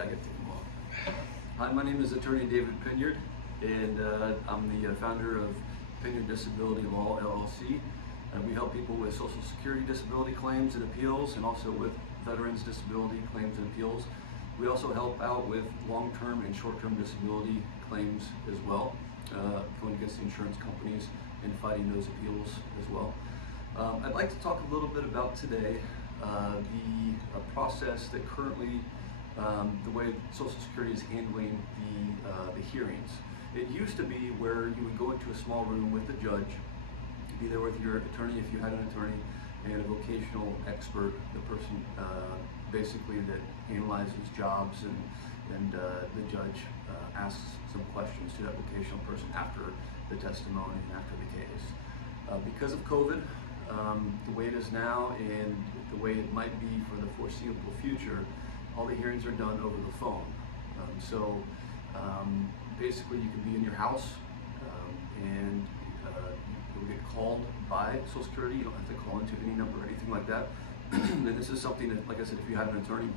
I get to come on. Hi, my name is Attorney David Pinyerd, and I'm the founder of Pinyerd Disability Law LLC. We help people with Social Security disability claims and appeals, and also with veterans disability claims and appeals. We also help out with long-term and short-term disability claims as well, going against the insurance companies and fighting those appeals as well. I'd like to talk a little bit about today the process that currently, the way Social Security is handling the hearings. It used to be where you would go into a small room with the judge, be there with your attorney if you had an attorney, and a vocational expert, the person basically that analyzes jobs, and the judge asks some questions to that vocational person after the testimony and after the case. Because of COVID, the way it is now and the way it might be for the foreseeable future, all the hearings are done over the phone. Basically you can be in your house and you'll get called by Social Security. You don't have to call into any number or anything like that. And this is something that, like I said, if you have an attorney,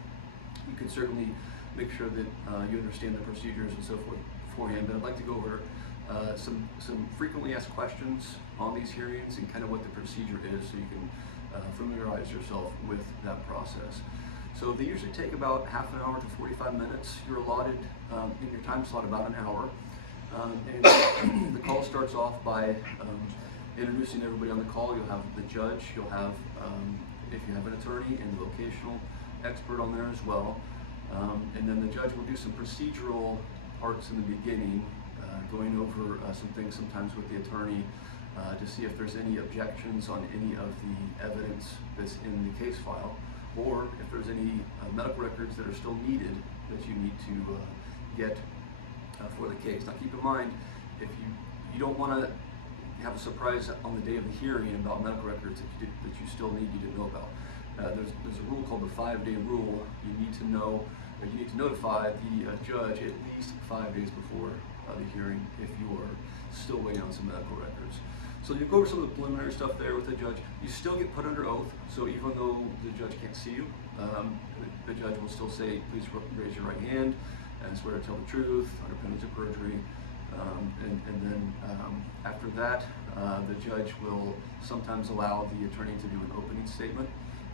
you can certainly make sure that you understand the procedures and so forth beforehand. But I'd like to go over some frequently asked questions on these hearings and kind of what the procedure is, so you can familiarize yourself with that process. So they usually take about half an hour to 45 minutes. You're allotted in your time slot about an hour. And the call starts off by introducing everybody on the call. You'll have the judge, you'll have, if you have an attorney, and the vocational expert on there as well. And then the judge will do some procedural parts in the beginning, going over some things sometimes with the attorney to see if there's any objections on any of the evidence that's in the case file, or if there's any medical records that are still needed that you need to get for the case. Now keep in mind, if you don't want to have a surprise on the day of the hearing about medical records that you still need you to know about. There's a rule called the 5-day rule. You need to know, or you need to notify the judge at least 5 days before the hearing if you are still waiting on some medical records. So you go over some of the preliminary stuff there with the judge. You still get put under oath, so even though the judge can't see you, the judge will still say, please raise your right hand and swear to tell the truth under penalty of perjury. And then after that, the judge will sometimes allow the attorney to do an opening statement,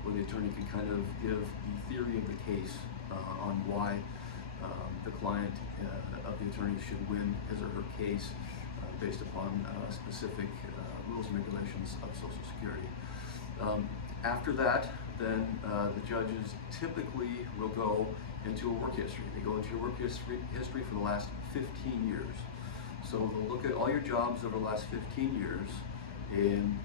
where the attorney can kind of give the theory of the case on why the client of the attorney should win his or her case based upon specific rules and regulations of Social Security. After that, then the judges typically will go into a work history. They go into your work history for the last 15 years. So they'll look at all your jobs over the last 15 years, and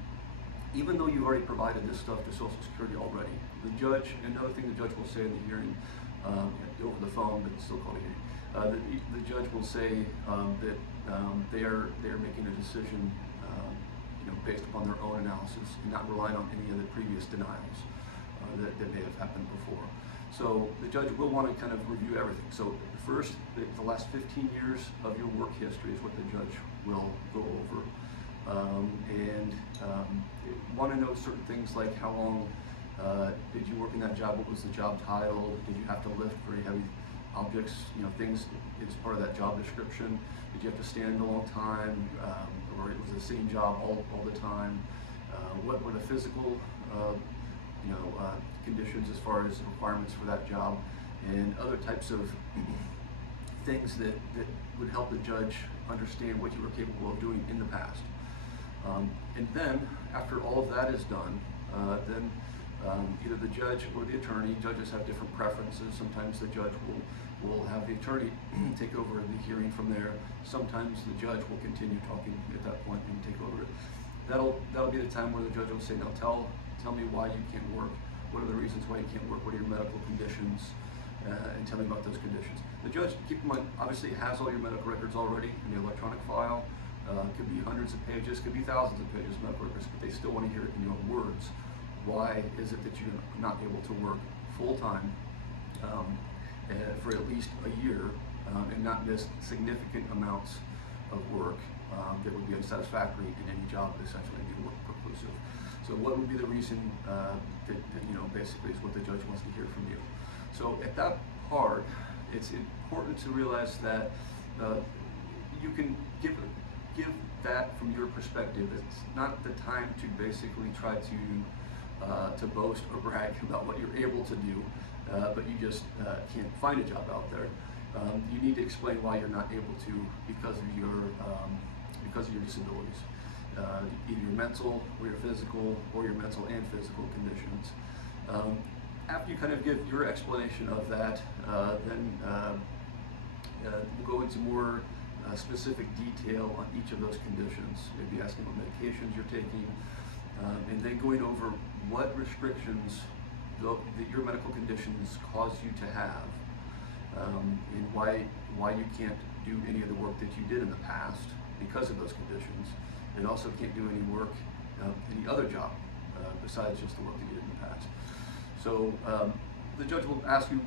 even though you've already provided this stuff to Social Security already, the judge, another thing the judge will say in the hearing, over the phone, but it's still called a hearing, the judge will say that they are making a decision based upon their own analysis and not relying on any of the previous denials that may have happened before. So the judge will want to kind of review everything. So first, the last 15 years of your work history is what the judge will go over. Want to know certain things like how long did you work in that job, what was the job title, did you have to lift very heavy objects, things as part of that job description, did you have to stand a long time, or it was a sitting job all the time, what were the physical conditions as far as requirements for that job, and other types of things that would help the judge understand what you were capable of doing in the past. And then, after all of that is done, then either the judge or the attorney, judges have different preferences. Sometimes the judge will have the attorney take over the hearing from there. Sometimes the judge will continue talking at that point and take over it. That'll be the time where the judge will say, now tell me why you can't work. What are the reasons why you can't work? What are your medical conditions? And tell me about those conditions. The judge, keep in mind, obviously has all your medical records already in the electronic file. Could be hundreds of pages, could be thousands of pages of medical records, but they still want to hear it in your own words. Why is it that you're not able to work full-time for at least a year and not miss significant amounts of work that would be unsatisfactory in any job, but essentially be work preclusive? So what would be the reason that basically is what the judge wants to hear from you. So at that part, it's important to realize that you can give that from your perspective. It's not the time to basically try to boast or brag about what you're able to do, but you just can't find a job out there. You need to explain why you're not able to because of your disabilities, either your mental or your physical, or your mental and physical conditions. After you kind of give your explanation of that, then we'll go into more specific detail on each of those conditions, maybe asking what medications you're taking, and then going over what restrictions that your medical conditions cause you to have, and why you can't do any of the work that you did in the past because of those conditions, and also can't do any work, any other job besides just the work that you did in the past. So the judge will ask you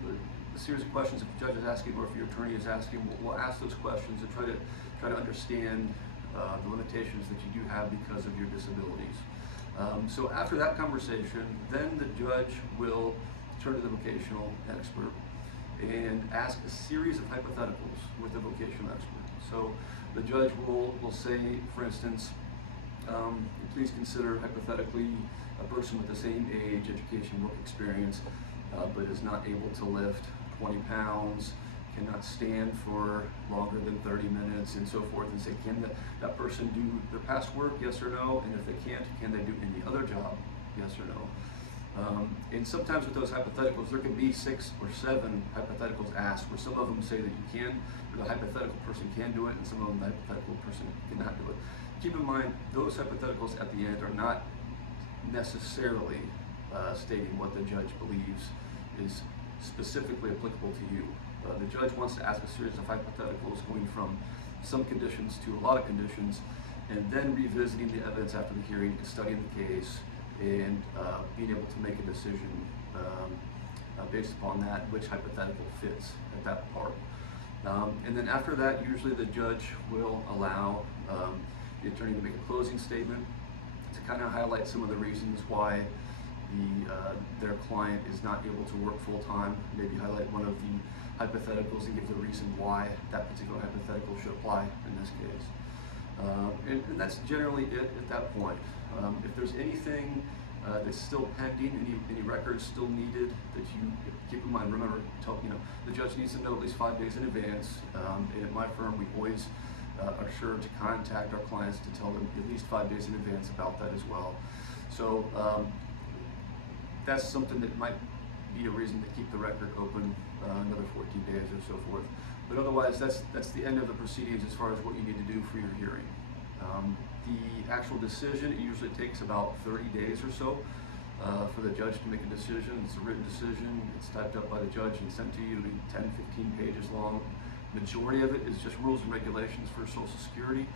a series of questions. If the judge is asking, or if your attorney is asking, we'll ask those questions to try to understand the limitations that you do have because of your disabilities. So after that conversation, then the judge will turn to the vocational expert and ask a series of hypotheticals with the vocational expert. So the judge will say, for instance, please consider hypothetically a person with the same age, education, work experience, but is not able to lift 20 pounds, cannot stand for longer than 30 minutes, and so forth, and say, can that person do their past work, yes or no? And if they can't, can they do any other job, yes or no? And sometimes with those hypotheticals, there can be 6 or 7 hypotheticals asked, where some of them say that you can, or the hypothetical person can do it, and some of them the hypothetical person cannot do it. Keep in mind, those hypotheticals at the end are not necessarily stating what the judge believes is specifically applicable to you. The judge wants to ask a series of hypotheticals going from some conditions to a lot of conditions, and then revisiting the evidence after the hearing, studying the case, and being able to make a decision based upon that, which hypothetical fits at that part. And then after that, usually the judge will allow the attorney to make a closing statement to kind of highlight some of the reasons why their client is not able to work full-time, maybe highlight one of the hypotheticals and give the reason why that particular hypothetical should apply in this case. And that's generally it at that point. If there's anything that's still pending, any records still needed that you keep in mind, remember, the judge needs to know at least 5 days in advance. And at my firm, we always are sure to contact our clients to tell them at least 5 days in advance about that as well. So that's something that might be a reason to keep the record open another 14 days or so forth. But otherwise, that's the end of the proceedings as far as what you need to do for your hearing. The actual decision, it usually takes about 30 days or so for the judge to make a decision. It's a written decision, it's typed up by the judge and sent to you. It'll be 10, 15 pages long. Majority of it is just rules and regulations for Social Security.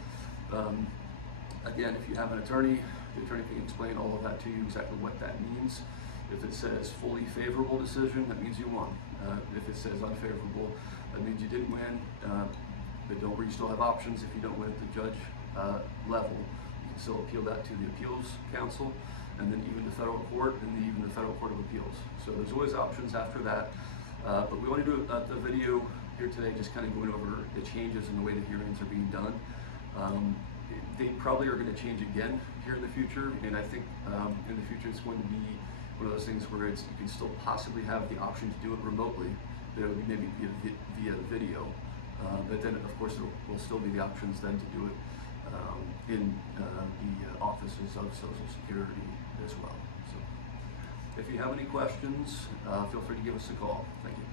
Again, if you have an attorney, the attorney can explain all of that to you, exactly what that means. If it says fully favorable decision, that means you won. If it says unfavorable, that means you didn't win. But don't worry, you still have options. If you don't win at the judge level, you can still appeal that to the appeals council, and then even the federal court, and even the federal court of appeals. So there's always options after that. But we want to do a video here today, just kind of going over the changes in the way the hearings are being done. They probably are going to change again here in the future, and I think in the future it's going to be one of those things where you can still possibly have the option to do it remotely, but it would maybe be via video. But then, of course, there will still be the options then to do it in the offices of Social Security as well. So if you have any questions, feel free to give us a call. Thank you.